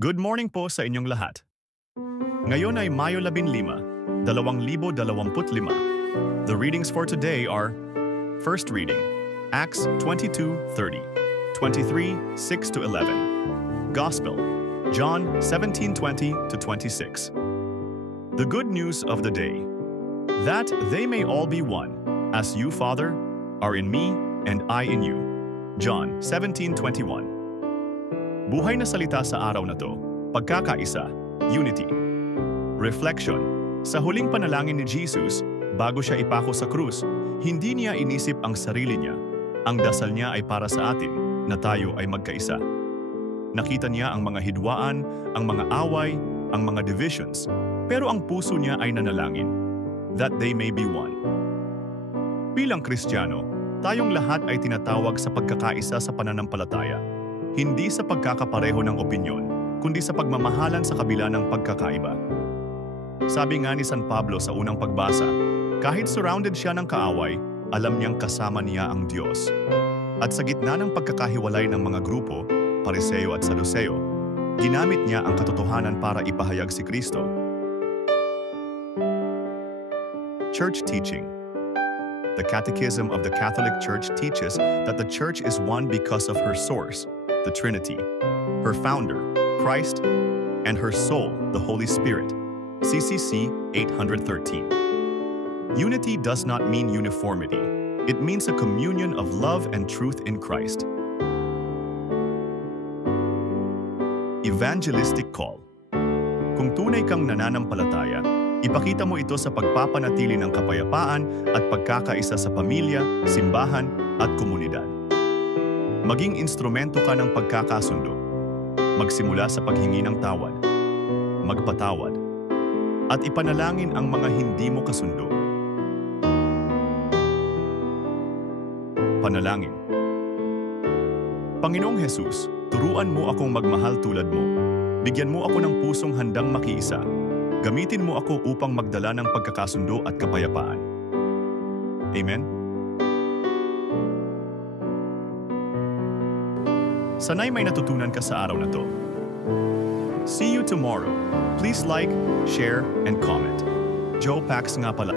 Good morning po sa inyong lahat. Ngayon ay Mayo 15, 2025. The readings for today are: First reading, Acts 22:30, 23:6-11. Gospel, John 17:20-26. The good news of the day, that they may all be one, as you, Father, are in me and I in you. John 17:21. Buhay na salita sa araw na to, pagkakaisa, unity. Reflection, sa huling panalangin ni Jesus, bago siya ipako sa krus, hindi niya inisip ang sarili niya. Ang dasal niya ay para sa atin, na tayo ay magkaisa. Nakita niya ang mga hidwaan, ang mga away, ang mga divisions, pero ang puso niya ay nanalangin, that they may be one. Bilang Kristiyano, tayong lahat ay tinatawag sa pagkakaisa sa pananampalataya. Hindi sa pagkakapareho ng opinyon, kundi sa pagmamahalan sa kabila ng pagkakaiba. Sabi nga ni San Pablo sa unang pagbasa, kahit surrounded siya ng kaaway, alam niyang kasama niya ang Diyos. At sa gitna ng pagkakahiwalay ng mga grupo, Pariseo at Saduseo, ginamit niya ang katotohanan para ipahayag si Kristo. Church teaching. The Catechism of the Catholic Church teaches that the Church is one because of her source, the Trinity, her founder, Christ, and her soul, the Holy Spirit. CCC 813. Unity does not mean uniformity. It means a communion of love and truth in Christ. Evangelistic call. Kung tunay kang nananampalataya, ipakita mo ito sa pagpapanatili ng kapayapaan at pagkakaisa sa pamilya, simbahan, at komunidad. Maging instrumento ka ng pagkakasundo. Magsimula sa paghingi ng tawad. Magpatawad. At ipanalangin ang mga hindi mo kasundo. Panalangin. Panginoong Jesus, turuan mo akong magmahal tulad mo. Bigyan mo ako ng pusong handang makiisa. Gamitin mo ako upang magdala ng pagkakasundo at kapayapaan. Amen? Sana'y may natutunan ka sa araw na to. See you tomorrow. Please like, share, and comment. Joe Pax nga pala.